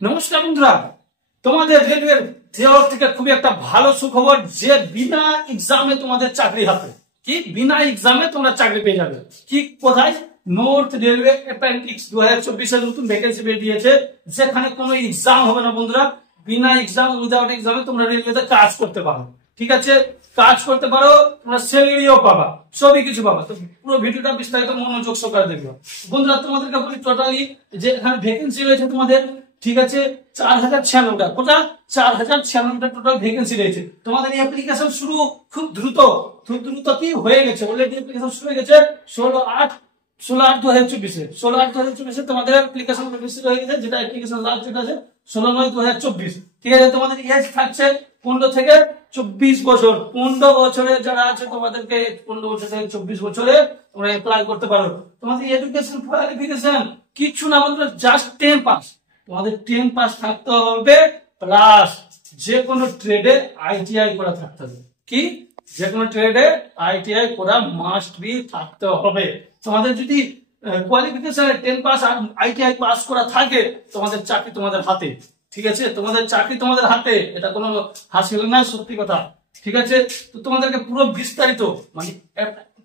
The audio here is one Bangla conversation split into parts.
নমস্কার বন্ধুরা, তোমাদের রেলওয়ের তরফ থেকে খুবই একটা ভালো সুখবর যে বিনা এক্সামে তোমাদের চাকরি হাতে। কি বিনা এক্সামে তোমরা চাকরি পেয়ে যাবে। কি কোথায়? নর্থ রেলওয়ে অ্যাপ্রেন্টিস 2024 এর নতুন ভ্যাকেন্সি বেরিয়েছে, যেখানে কোনো এক্সাম হবে না বন্ধুরা। বিনা এক্সাম, উইদাউট এক্সামে তোমরা রেলওয়েতে কাজ করতে পারো। ঠিক আছে, কাজ করতে পারো, তোমরা স্যালারিও পাবা, সবই কিছু পাবা। তো পুরো ভিডিওটা বিস্তারিত মনোযোগ সহকারে দেখো বন্ধুরা। তোমাদেরকে বলি টোটালি যে এখানে ভ্যাকেন্সি রয়েছে তোমাদের, ঠিক আছে, 4096টা। কোটা 4096টা টোটাল ভ্যাকেন্সি রয়েছে। তোমাদের এই অ্যাপ্লিকেশন শুরু খুব দ্রুত কি হয়ে গেছে, অলরেডি অ্যাপ্লিকেশন শুরু হয়ে গেছে 16/8/2024 16/8/2024 তোমাদের অ্যাপ্লিকেশন রেজিস্টার হয়ে গেছে, যেটা অ্যাপ্লিকেশন লাস্ট ডেট আছে 16/9/2024। ঠিক আছে, তোমাদের এজ থাকছে 15 থেকে 24 বছর। 15 বছরে যারা আছে তোমাদেরকে 15 বছর থেকে 24 বছরে তোমরা অ্যাপ্লাই করতে পারো। তোমাদের এডুকেশন কোয়ালিফিকেশন কিছু না বন্ধুরা, জাস্ট 10 পাস। তোমাদের 10 পাস থাকতে হবে, প্লাস যে কোনো ট্রেডে আইটিআই করা থাকতে হবে। কি যে কোনো ট্রেডে আইটিআই করা মাস্ট বি থাকতে হবে। তোমাদের যদি কোয়ালিফিকেশন 10 পাস আইটিআই পাস করা থাকে, তোমাদের চাকরি তোমাদের হাতে। ঠিক আছে, তোমাদের চাকরি তোমাদের হাতে, এটা কোনো হাসিল না, সত্যি কথা। ঠিক আছে, তো তোমাদেরকে পুরো বিস্তারিত মানে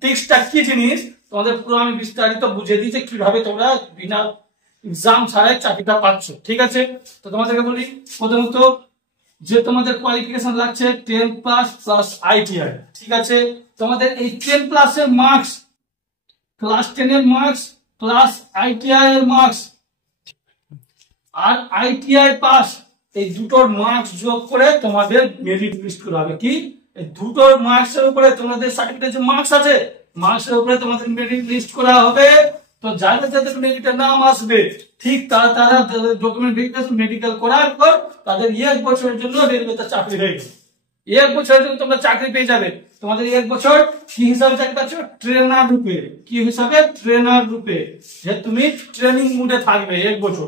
টেক্সটটা কি জিনিস তোমাদের পুরো আমি বিস্তারিত বুঝিয়ে দিই যে কিভাবে তোমরা বিনা এক্সাম ছাড়াই চাকরিটা পাচ্ছ। ঠিক আছে, তো তোমাদেরকে বলি প্রথমত যে তোমাদের কোয়ালিফিকেশন লাগছে 10 প্লাস প্লাস আইটিআই। ঠিক আছে, তোমাদের এই 10 প্লাসের মার্কস, ক্লাস 10 এর মার্কস প্লাস আইটিআই এর মার্কস আর আইটিআই পাস, এই দুটোর মার্কস যোগ করে তোমাদের মেরিট লিস্ট করা হবে। কি এই দুটোর মার্কস এর উপরে তোমাদের সার্টিফিকেট যে মার্কস আছে, মার্কস এর উপরে তোমাদের মেরিট লিস্ট করা হবে। তো যাদের যাদের মেরিটের নাম আসবে, ঠিক তারা ডকুমেন্ট ভেরিফিকেশন মেডিকেল করার পর তাদের 1 বছরের জন্য রেলওয়েতে চাকরি হয়ে গেছে। 1 বছরের জন্য তোমরা চাকরি পেয়ে যাবে। তোমাদের 1 বছর কি হিসাবে চাকরি পাচ্ছ? ট্রেনার রূপে। কি হিসাবে? ট্রেনার রূপে, যে তুমি ট্রেনিং মুডে থাকবে 1 বছর।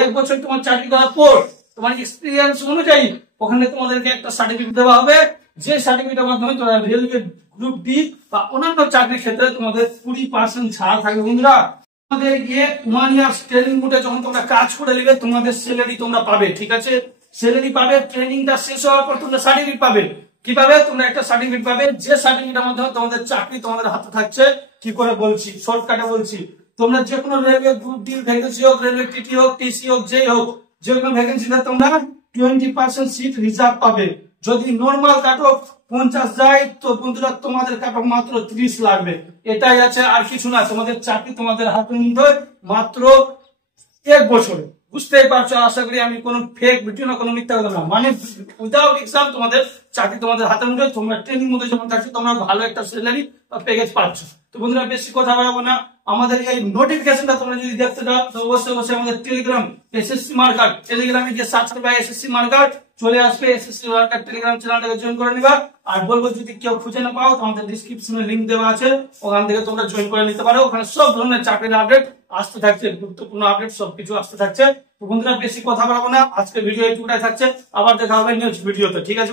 1 বছর তোমার চাকরি করার পর তোমার এক্সপিরিয়েন্স অনুযায়ী ওখানে তোমাদেরকে একটা সার্টিফিকেট দেওয়া হবে, যে সার্টিফিকেটের মাধ্যমে তোমরা রেলওয়ে গ্রুপ ডি বা অন্যান্য চাকরির ক্ষেত্রে তোমাদের 20% ছাড় থাকবে বন্ধুরা। তোমাদের গিয়ে 1 ইয়ার ট্রেনিং মুডে যখন তোমরা কাজ করে নেবে, তোমাদের স্যালারি তোমরা পাবে। ঠিক আছে, স্যালারি পাবে, ট্রেনিংটা শেষ হওয়ার পর তোমরা সার্টিফিকেট পাবে। কিভাবে? তোমরা একটা সার্টিফিকেট পাবে, যে সার্টিফিকেটের মাধ্যমে তোমাদের চাকরি তোমাদের হাতে থাকছে। কি করে বলছি, শর্টকাটে বলছি। তোমরা যে কোনো রেলওয়ে গ্রুপ ডি ভ্যাকেন্সি হোক, রেলওয়ে টিটি হোক, টিসি হোক, যেই হোক, যে কোনো ভ্যাকেন্সিতে তোমরা 20% সিট রিজার্ভ পাবে। যদি নরমাল কাট অফ 50 যায়, তো বন্ধুরা তোমাদের কাট অফ মাত্র 30 লাগবে। এটাই আছে, আর কিছু না। তোমাদের চাকরি তোমাদের হাতের মধ্যে মাত্র 1 বছরে। বুঝতেই পারছো আশা করি, আমি কোনো ফেক ভিডিও না, কোনো মিথ্যা কথা না, মানে উইদাউট এক্সাম তোমাদের চাকরি তোমাদের হাতের মধ্যে। তোমরা ট্রেনিং মধ্যে যখন থাকছো, তোমরা ভালো একটা স্যালারি বা প্যাকেজ পাচ্ছ। তো বন্ধুরা বেশি কথা বাড়াবো না, আমাদের এই নোটিফিকেশনটা তোমরা যদি দেখতে চাও তো অবশ্যই আমাদের টেলিগ্রাম এসএসসি মার্কার, টেলিগ্রামে গিয়ে সার্চ করবে এসএসসি মার্কার, চলে আসবে। এসএসসি মার্কার টেলিগ্রাম চ্যানেলটাকে জয়েন করে নিবা। আর বলবো যদি কেউ খুঁজে না পাও, তোমাদের ডেসক্রিপশনে লিংক দেওয়া আছে, ওখান থেকে তোমরা জয়েন করে নিতে পারো। ওখানে সব ধরনের চাকরির আপডেট আসতে থাকছে, গুরুত্বপূর্ণ আপডেট সবকিছু আসতে থাকছে। তো বন্ধুরা বেশি কথা বাড়াবো না, আজকে ভিডিও এইটুকুটাই থাকছে। আবার দেখা হবে নেক্সট ভিডিওতে। ঠিক আছে।